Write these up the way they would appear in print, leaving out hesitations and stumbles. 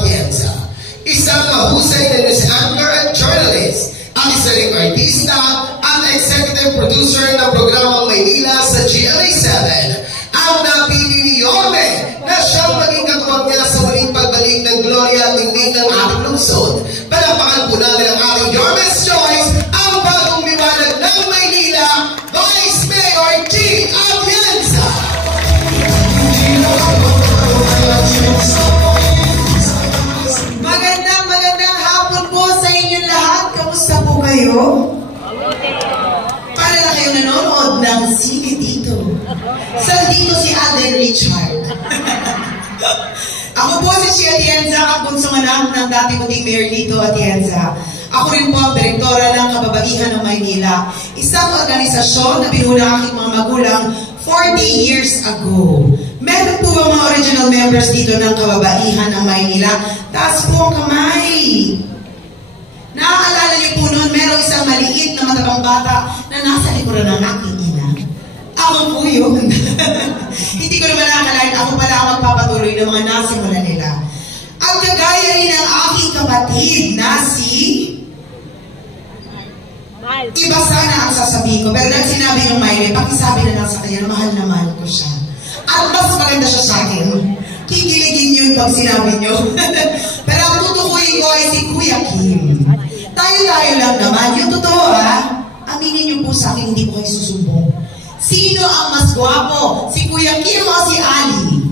Atienza. Isang mahusay na news anchor at journalist, ang isa ring artista at executive producer ng programang Maynila sa GMA7, ang napili ni Yorme na siyang maging katuwag niya sa muling pagbalik ng Gloria at tingin ng ating lungsod. Palapakan po natin ang ating Yorme's Choice, ang bagong liwanag ng Maynila, Vice Mayor G. Atienza. Magandang hapon po sa inyong lahat. Kamusta po kayo? Para na kayo nanonood ng sine dito. Dito si Alden Richard. Ako po si G. Atienza, ang bunsong anak ng dati kuting Mayor Lito Atienza. Ako rin po ang direktora ng Kababaihan ng Maynila, isang organisasyon na binuna aking mga magulang 40 years ago. Meron po ba mga original members dito ng Kababaihan ng Maynila? Taas po ang kamay. Naaalala niyo po noon, merong isang maliit na matabang bata na nasa likuran ng aking ina. Ako po yun. Hindi ko naman nakakalain, ako pala ang magpapatuloy ng mga nasimulan nila. At kagaya rin ng aking kapatid na si... Iba sana ang sasabihin ko, pero dahil sinabi ng Miley, pakisabi na lang sa kanya na mahal ko siya. At mas maganda siya sa akin. Kikiligin yun pag sinabi nyo. Pero ang tutukuyin ko ay si Kuya Kim. Tayo-tayo lang naman. Yung totoo aminin nyo po sa akin, hindi ko kayo susumbong. Sino ang mas gwapo? Si Kuya Kim o si Ali?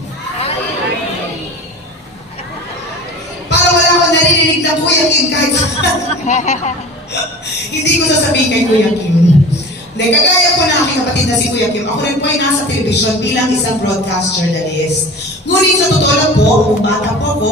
Para wala akong naririnig na Kuya Kim kahit hindi ko sasabihin kay Kuya Kim. Kagaya po na aking kapatid na si Kuya Kim, ako rin po ay nasa television bilang isang broadcast journalist. Ngunit sa totoo lang po, nung bata po ako,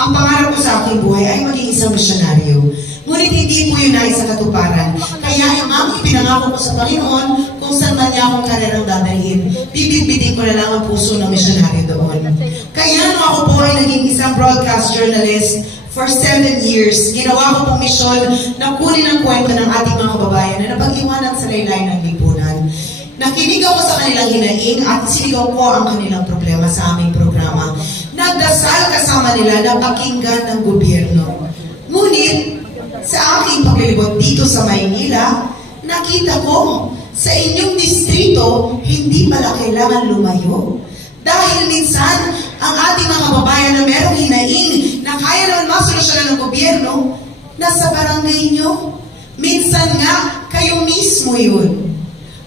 ang pangarap ko sa aking buhay ay maging isang misyonaryo. Ngunit hindi po yun na isang katuparan. Kaya yung ipinangako ko sa Panginoon kung saan man niya akong karerang dadalhin, bibit-bitin ko na lang ang puso ng misyonaryo doon. Kaya nung ako po ay naging isang broadcast journalist, for 7 years, ginawa ko pong misyon na kunin ang kwento ng ating mga kababayan na napag-iwanan sa laylayan ng lipunan. Nakinig ako sa kanilang hinaing at sinigaw ko ang kanilang problema sa aming programa. Nagdasal kasama nila na pakinggan ng gobyerno. Ngunit, sa aking paglilibot dito sa Maynila, nakita ko sa inyong distrito, hindi pala kailangan lumayo. Dahil minsan, ang ating mga kababayan na merong hinaing na kaya naman masolusyonan ng gobyerno, nasa barangay nyo. Minsan nga, kayo mismo yun.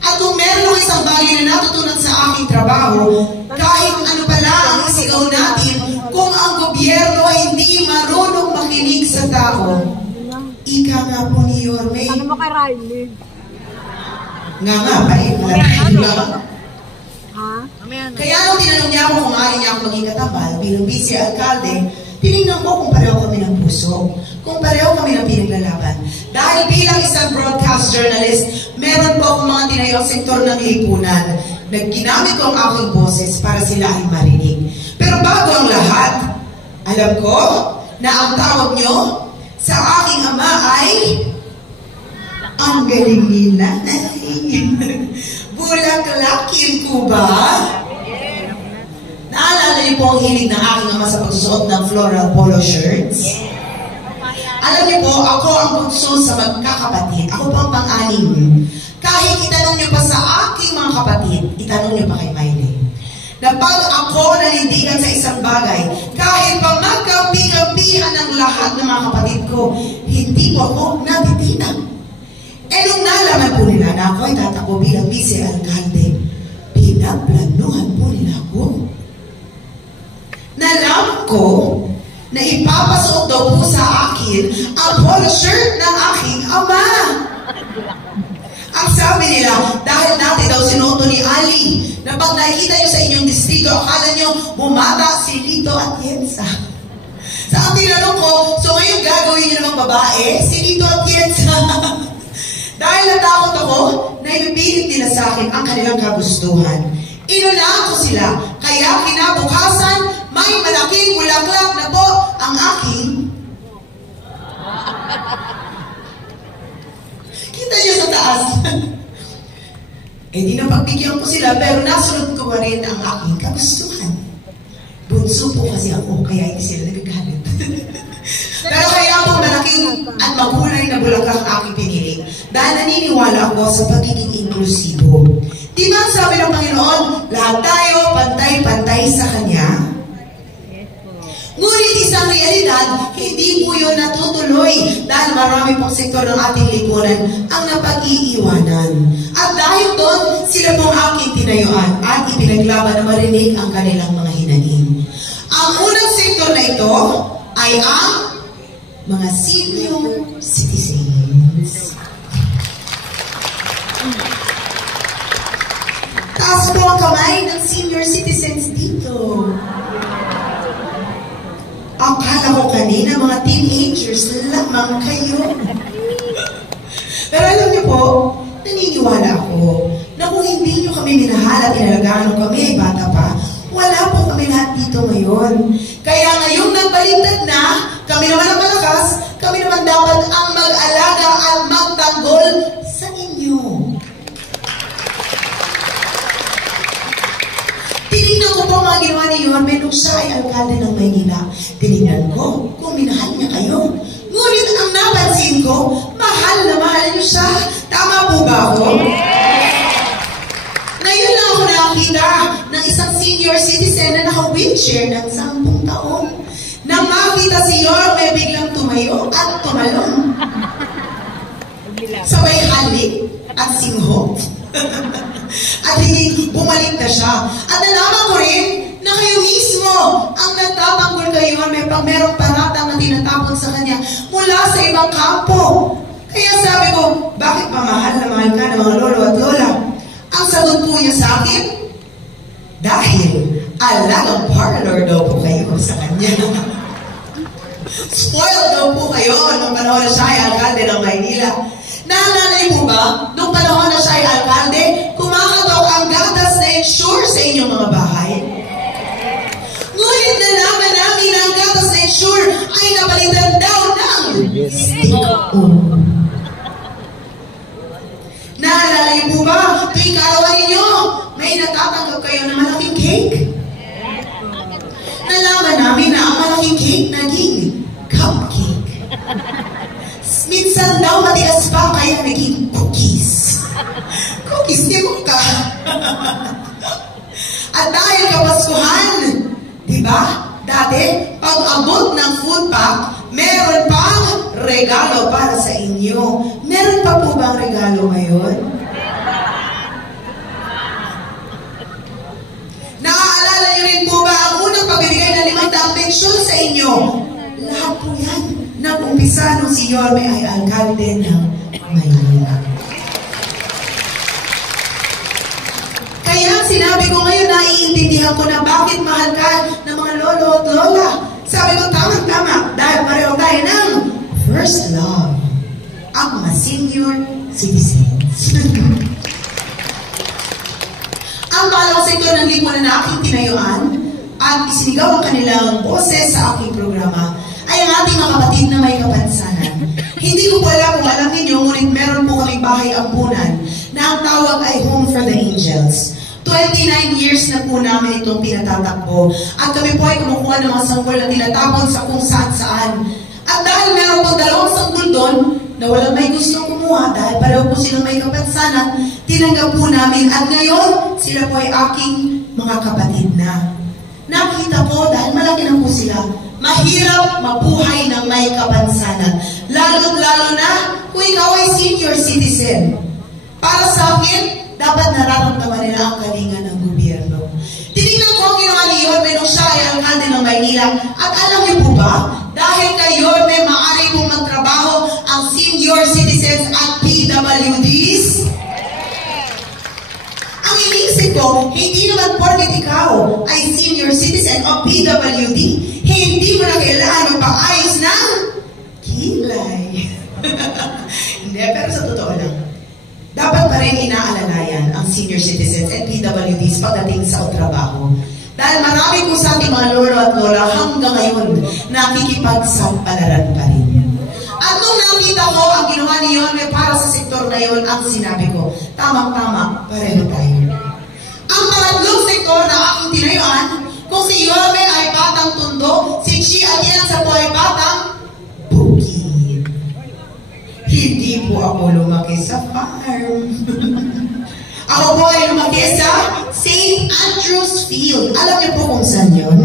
At kung meron isang bagay na natutunan sa aking trabaho, kahit ano pala ang isigaw natin, kung ang gobyerno hindi marunong makinig sa tao, ika nga po ni Yorme. Ano mo kay Riley? Nga, palit mo lang. Kaya nung tinanong niya ako kung maaari niya ako maging katambal bilang vice-alkalde, tinignan ko kung pareho kami ng puso, kung pareho kami ng pinaglalaban. Dahil bilang isang broadcast journalist, meron po akong mga tinayong sektor ng lipunan. Nagginamit ko ang aking boses para sila ay marinig. Pero bago ang lahat, alam ko na ang tawag nyo sa aking ama ay ang galing nila. Bulaklakin ko ba? Naalala niyo po ang hilig ng aking ama sa pagsusuot ng floral polo shirts? Alam niyo po, ako ang bunso sa magkakapatid. Ako po ang pang-anim. Kahit itanong niyo pa sa aking mga kapatid, itanong niyo pa kay Miley, na pag ako nanindigan sa isang bagay, kahit pa magkampi-kampihan ang lahat ng mga kapatid ko, hindi po ako natitinag. Nung nalaman po nila na ako ay tatakbo bilang vice-alkalde, pinaplanuhan po nila ako. Nalaman ko na ipapasuot daw po sa akin ang polo shirt ng aking ama. Ang sabi nila, dahil dati daw sinuto ni Ali, na pag nakikita nyo sa inyong distrito, akala nyo bumata si Lito Atienza. Sa ang tinanong ko, so ngayon gagawin nyo namang babae, si Lito Atienza. Dahil natakot ako, na ipipilit nila sa akin ang kanilang kagustuhan. Inunahan ko sila, kaya kinabukasan, may malaking bulaklak na po ang aking. Kita niyo sa taas. Di na pagbigyan ko sila, pero nasunod ko rin ang aking kagustuhan. Bunso po kasi ako, kaya hindi sila nagagalit. makulay na bulaklak aking pinili dahil naniniwala ako sa pagiging inklusibo. Di ba sabi ng Panginoon, lahat tayo pantay-pantay sa Kanya? Ngunit isang realidad, hindi po yun natutuloy dahil marami pong sektor ng ating lipunan ang napag-iiwanan. At dahil doon, sila pong aking tinayuan at ipinaglaban na marinig ang kanilang mga hinaing. Ang unang sektor na ito ay ang mga senior citizens. Taas po ang kamay ng senior citizens dito. Akala ko kanina mga teenagers lamang kayo. Pero alam niyo po, naniniwala ako na kung hindi niyo kami minahal at inalagaan kami ay bata pa, wala po kami lahat dito ngayon. Kaya ngayong nagbaliktad na, kami naman ang malakas, kami naman dapat ang mag-alaga at magtanggol sa inyo. Tinignan ko po mga ginawa ni Yorme nung siya ay alkalde ng Maynila. Tinignan ko kung minahal niya kayo. Ngunit ang napansin ko, mahal na mahal niyo siya. Tama po ba ako? Ngayon lang ako nakakita ng isang senior citizen na naka-wheelchair ng 10 taon. Nang makita si Yorme, biglang tumayo at tumalon. Sabay halik at singhot. At hindi bumalik na siya. At nalaman ko rin na kayo mismo ang nagtatanggol kay Yorme pag merong paratang na tinatapon sa kanya mula sa ibang kampo. Kaya sabi ko, bakit pa mahal na mahal ka ng mga lolo at lola? Ang sagot po niya sa akin, dahil alagang parlor daw po kayo sa kanya. Spoiled daw po kayo nung panahon na siya ay alkalde ng Maynila. Naalala niyo po ba, nung panahon na siya ay alkalde, kumakatok ang gatas na ensure sa inyong mga bahay? Ngunit nalaman namin na ang gatas na ensure ay napalitan daw ng stick-on. Naalala niyo po ba, tuwing karawan ninyo, may natatanggap kayo ng malaking cake? Nalaman namin na ang malaking cake naging cupcake. Minsan daw matigas pa kaya naging cookies. Cookies, di mo ka. At dahil kapaskuhan, di ba? Dati, pag abot ng food pack, meron pang regalo para sa inyo. Meron pa po bang regalo ngayon? Naaalala niyo rin po ba ang unang pagbibigay ng 500 pensyon sa inyo? Lahat po yan. Nag-umpisa nung si Yorme ay alkalde ng Maynila. Kaya sinabi ko ngayon, naiintindihan ko na bakit mahal ka ng mga lolo at lola. Sabi ko, tama-tama, dahil pareho tayo ng first love, ang mga senior citizens. Ang pangalawang sektor ng lipunan na aking tinayuan at isinigaw ang kanilang boses sa aking programa ay ang ating mga kapatid na may kapansanan. Hindi ko po alam kung alam ninyo, ngunit meron po kaming bahay ampunan na ang tawag ay Home for the Angels. 29 years na po namin itong pinatatakbo. At kami po ay kumukuha ng mga sanggol na tinatapon sa kung saan-saan. At dahil meron po 2 sanggol doon, na walang may gustong kumuha dahil pareho po silang may kapansanan, tinanggap po namin. At ngayon, sila po ay aking mga kapatid na. Nakita ko dahil malaki na po sila, mahirap mabuhay ng may kapansanan. Lalo-lalo na kung ikaw ay senior citizen. Para sa akin, dapat nararamdaman nila ang kalinga ng gobyerno. Tinignan ko ang ginawa ni Yorme nung siya ay alkalde ng Maynila. At alam niyo po ba, dahil kay Yorme, maaari pong magtrabaho ang senior citizens at PWDs? Ang iniisip ko, hindi naman porket ikaw ay senior citizen o PWD, hindi mo na kailangan magpaayos ng kilay. Hindi, pero sa totoo lang, dapat pa rin inaalalayan ang senior citizens and PWDs pagdating sa trabaho. Dahil marami po sa ating mga lolo at lola hanggang ngayon nakikipagsampalaran pa rin. At nung nakita ko ang ginawa ni Yorme para sa sektor na yun, ang sinabi ko, tamang-tama, pareho tayo. Ang pangatlong sektor na aking tinayuan, kung si Yorme ay batang tundo, si Chi Atienza po ay batang bukid. Hindi po ako lumaki sa farm. Ako po ay lumaki sa St. Andrews Field. Alam niyo po kung saan yun?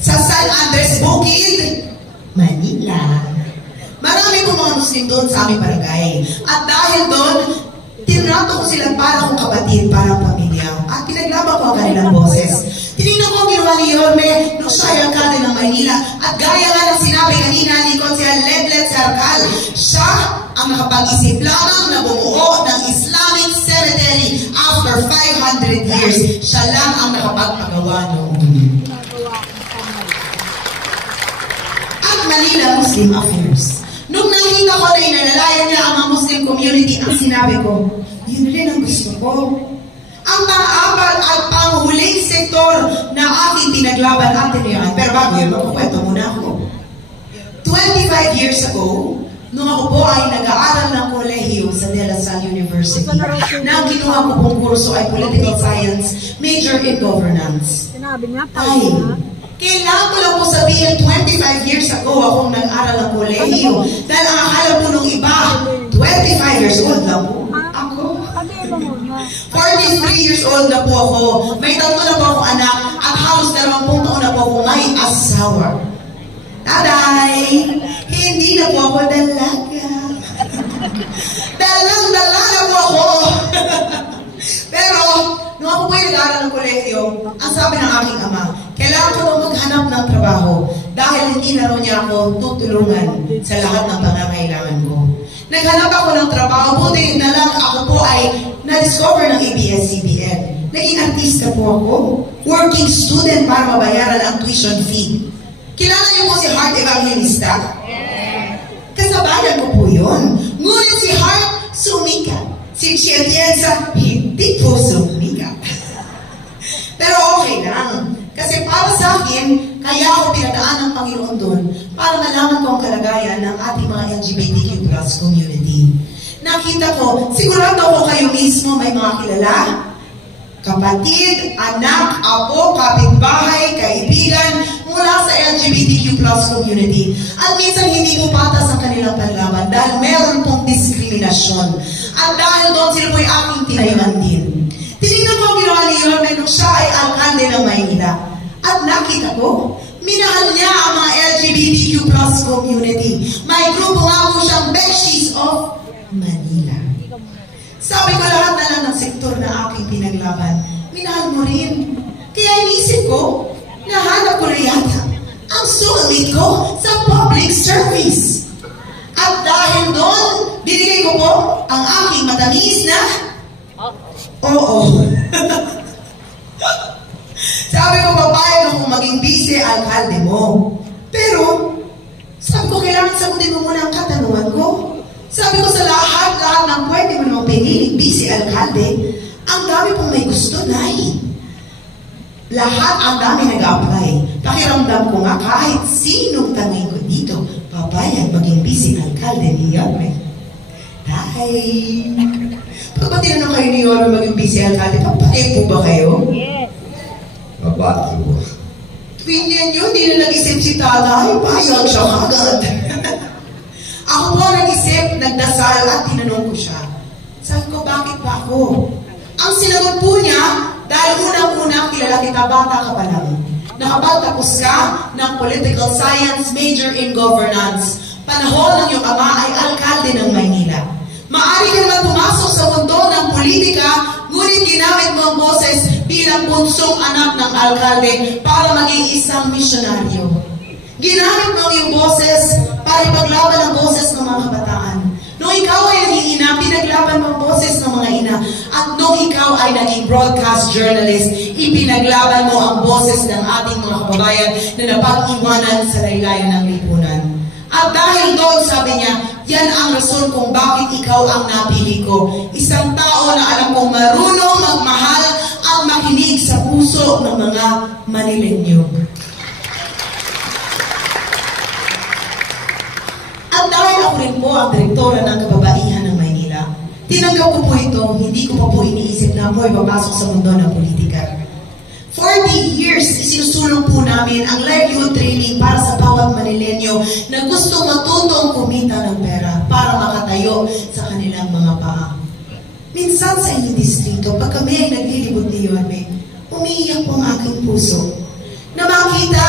Sa San Andres Bukid, Manila. Marami po mga Muslim doon sa aming barangay. At dahil doon, tinrato ko sila para akong kapatid, para pamilya. At pinaglaban ko ang kanilang boses. Tinignan ko ang ginawa ni Yorme nung siya ay alkalde ng Maynila. At gaya nga ng sinabi kanina ni Konsehal Ledlet Sarkal, siya ang nakapag-isip lamang na bumuo ng Islamic Cemetery after 500 years. Siya lang ang nakapagpagawa noon. At Manila Muslim Affairs. Nung nakita ko na inalalayan niya ang mga Muslim community, ang sinabi ko, yun rin ang gusto ko. Ang pang-apat at panghuling sektor na aking pinaglaban at tiniyan. Pero bago yun, magkukwento muna ako. 25 years ago, nung ako po ay nag-aaral ng kolehiyo sa De La Salle University, na ang kinuha ko pong kurso ay Political Science, major in Governance. Ay, kailangan ko lang po sabihin, 25 years ago akong nag-aral ng kolehiyo. Dahil ang akala po nung iba, 25 years old lang po. Ako, 43 years old na po ako. May 3 na po akong anak at halos 20 taon na po ako may asawa. Taday! Hindi na po ako dalaga. Dalang-dala na po ako. Pero, nung ako po yung nag-aaral ng kolehiyo, ang sabi ng aking ama, kailangan ko nung maghanap ng trabaho dahil hindi na rin niya ako tutulungan sa lahat ng pangangailangan ko. Naghanap ako ng trabaho, buti na lang ako po ay na-discover ng ABS-CBN. Naging artista po ako, working student para mabayaran ang tuition fee. Kilala niyo po si Heart Evangelista? Kasabayan ko po yun. Ngunit si Heart sumikat. Si Chietienza hindi po sumikat. Pero okay lang. Kasi para sa akin, kaya ako pinadaan ng Panginoon doon para malaman ko ang kalagayan ng ating mga LGBTQ+ community. Nakita ko, sigurado ako kayo mismo may mga kilala, kapatid, anak, apo, kapitbahay, kaibigan mula sa LGBTQ+ community. At minsan hindi po patas ang kanilang panlaban dahil meron pong diskriminasyon. At dahil doon sila po'y aking tinayuan din. Tinignan ko ang ginawa ni Yorme nung siya ay alkalde ng Maynila. At nakita ko, minahal niya ang mga LGBTQ+ community. May grupo nga po siyang Beshies of Manila. Sabi ko lahat na lang ng sektor na aking pinaglaban, minahal mo rin. Kaya inisip ko, nahanap ko na yata ang soulmate ko sa public service. At dahil doon, binigay ko po ang aking matamis na oo. Sabi ko, papayag akong maging vice-alkalde mo. Pero, sabi ko, kailangan sagutin mo muna ang katanungan ko. Sabi ko, sa lahat ng pwede mo namang piniling vice-alkalde, ang dami pong may gusto, Nay. Lahat ang dami nag-apply. Pakiramdam ko nga, kahit sinong tanongin ko dito, papayag maging vice-alkalde ni Yorme. Tay! Pagka tinanong kayo ni Yorme maging vice-alkalde, papayag po ba kayo? Yes. Mabati po. Pinyan yun, di na nag-isip si tatay, payag siya agad. Ako po nag-isip, nagdasal at tinanong ko siya. Sabi ko, bakit ba ako? Ang sinagot po niya, dahil unang-una kilala kita, bata ka pa lang. Nakapagtapos ka ng Political Science, major in Governance. Panahon ng iyong ama ay alkalde ng Maynila. Maaari ka naman pumasok sa mundo ng politika, ngunit ginamit mo ang boses bilang bunsong anak ng alkalde para maging isang misyonaryo. Ginamit mo ang iyong boses para ipaglaban ang boses ng mga kabataan. Nung ikaw ay naging ina, pinaglaban mo ang boses ng mga ina. At nung ikaw ay naging broadcast journalist, ipinaglaban mo ang boses ng ating mga kababayan na napag-iwanan sa laylayan ng lipunan. At dahil doon, sabi niya, yan ang rason kung bakit ikaw ang napili ko. Isang tao na alam kong marunong magmahal at makinig sa puso ng mga Manilenyo. At dahil ako rin po ang direktora ng kababaihan ng Maynila, tinanggap ko po ito, hindi ko pa po iniisip na ako'y papasok sa mundo ng politika. 40 years, isinusulong po namin ang livelihood training para sa bawat Manilenyo na gustong matutong kumita ng pera Dapat sa inyong distrito, pag kami ay naglilibot ni Yorme, umiiyak po ang aking puso na makita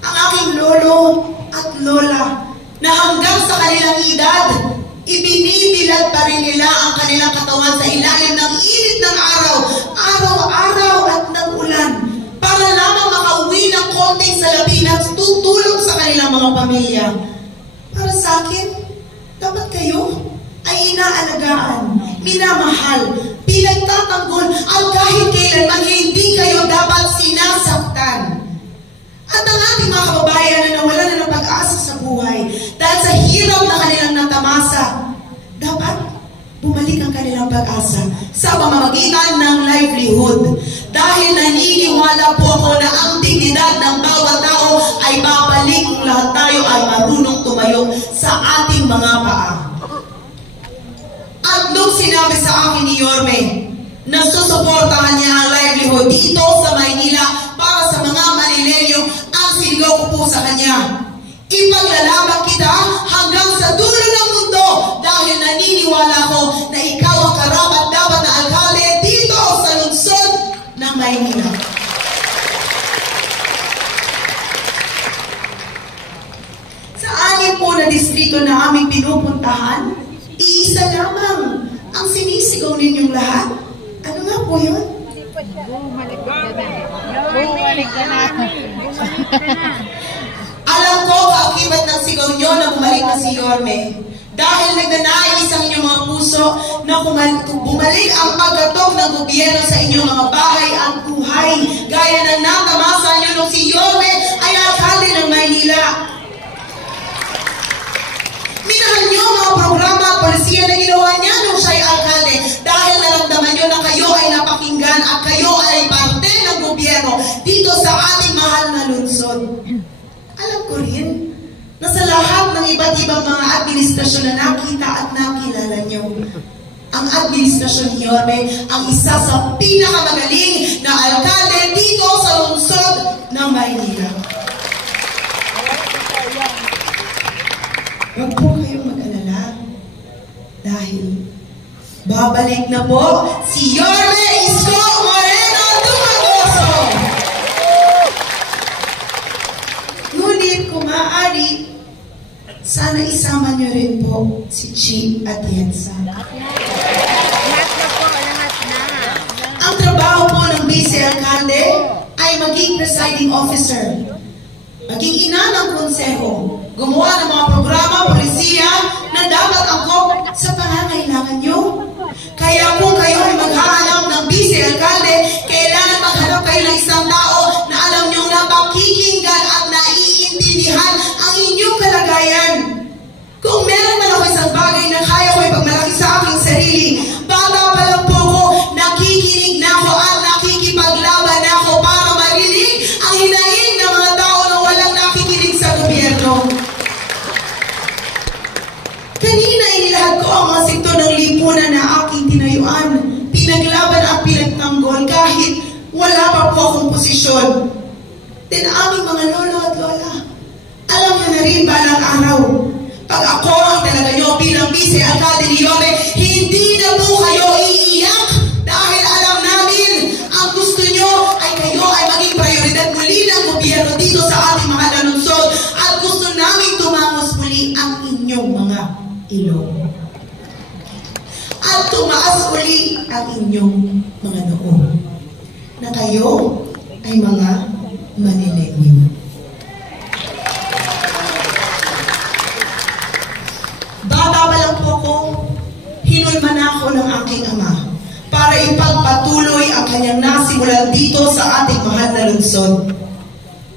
ang aking lolo at lola na hanggang sa kanilang edad, ibinibilad pa rin nila ang kanilang katawan sa ilalim ng init ng araw, araw-araw at ng ulan, para lamang makauwi ng konting salapi at tutulong sa kanilang mga pamilya. Para sa akin, dapat kayo ay inaalagaan, minamahal, pinagtatanggol, at kahit kailanman hindi kayo dapat sinasaktan. At ang ating mga kababayan na nawala na ng pag-asa sa buhay dahil sa hirap na kanilang natamasa, dapat bumalik ang kanilang pag-asa sa pamamagitan ng livelihood. Dahil naniniwala po ako na ang dignidad ng bawat tao ay babalik kung lahat tayo ay marunong tumayo sa ating mga paa. At nung sinabi sa akin ni Yorme na susuportahan niya ang livelihood dito sa Maynila para sa mga Manileño, ang sinigaw ko po sa kanya, ipaglalaban kita hanggang sa dulo ng mundo dahil naniniwala ko na ikaw ang karapat-dapat na alkalde dito sa lungsod ng Maynila. Sa anim po na distrito na aming pinupuntahan, iisa lamang ang sinisigaw ninyong lahat. Ano nga po yun? Bumalik ka na. Bumalik ka na. Alam ko, kaakibat ng sigaw nyo na bumalik na si Yorme. Dahil nagnanais ang inyong mga puso na bumalik ang pagkatok ng gobyerno sa inyong mga bahay at buhay. Gaya ng natamasa nyo nung si Yorme ay alkalde ng Maynila. Minahal nyo mga programa at polisiya na ginawa niya nung siya'y alkalde dahil naramdaman nyo na kayo ay napakinggan at kayo ay parte ng gobyerno dito sa ating mahal na lungsod. Alam ko rin na sa lahat ng iba't ibang mga administrasyon na nakita at nakilala nyo, ang administrasyon ni Yorme ang isa sa pinakamagaling na alkalde dito sa lungsod ng Maynila. Huwag po kayong mag-alala dahil babalik na po si Yorme Isko Moreno Dumagoso. Ngunit kung maaari, sana isama niyo rin po si Chi at Yensa. Lahat na po, lahat na. Ang trabaho po ng vice-alkalde ay maging presiding officer, maging ina ng konseho, gumawa ng mga programa, polisiya na dapat angkop sa pangangailangan nyo. Kaya kung kayo ay maghahanap ng vice-alkalde, kailangan maghanap kayo ng isang tao na alam nyo na pakikinggan at naiintindihan ang inyong kalagayan. Kung meron man ako isang bagay na kaya ko ipagmalaki sa aking sarili, bata pa lang po ko, nakikinig na ako at nakikipaglaban na ako para marinig ang hinaing ng mga tao na walang nakikinig sa gobyerno. Kanina inilahad ko ang mga sektor ng lipunan na aking tinayuan, pinaglaban at pinagtanggol kahit wala pa po akong posisyon. Then aming mga lolo at lola, alam nyo na rin balang araw, pag ako ang talaga nyo bilang vice-alkalde ni Yorme, hindi na po kayo iiyak dahil alam namin ang gusto nyo ay kayo ay maging prioridad muli ng gobyerno dito sa ating mga lungsod at gusto namin tumangos muli ang inyong mga ilong. At tumaas uli ang inyong mga noo na kayo ay mga Manileño. Bata pa lang po ko, hinulman ako ng aking ama para ipagpatuloy ang kanyang nasimulan dito sa ating mahal na lungsod.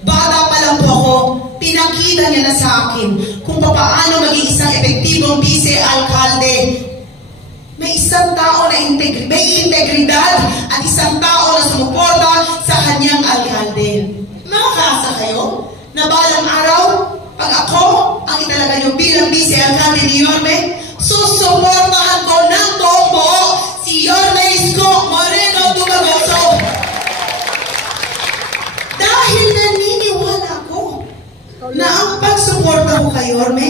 Bata pa lang po ako, pinakita niya na sa akin kung paano maging isang epektibong vice-alkalde. May isang tao na may integridad at isang tao na sumuporta sa kanyang alkalde. Makakaasa kayo na balang araw, pag ako ang italaga nyo bilang vice-alkalde ni Yorme, susuportahan ko ng buo si Yorme Isko Moreno Dumagoso. Dahil naniniwala ko na ang pagsuporta ko kay Yorme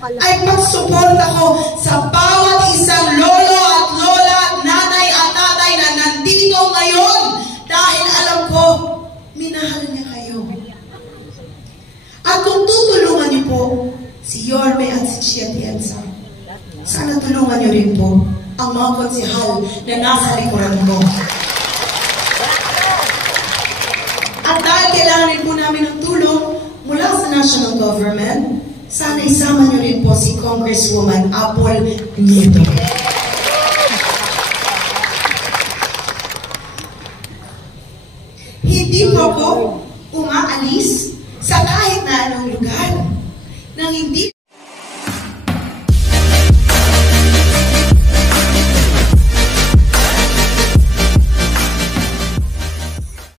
ay pagsuporta ko sa bawat isang lolo at lola, nanay at po si Yorme at si Chia Tienza. Sana tulungan niyo rin po ang mga konsehal na nasa likuran ko. At dahil kailangan rin po namin ng tulong mula sa national government, sana isama niyo rin po si Congresswoman Apple Nieto. Hindi po ako umaalis sa kahit na anong lugar nang hindi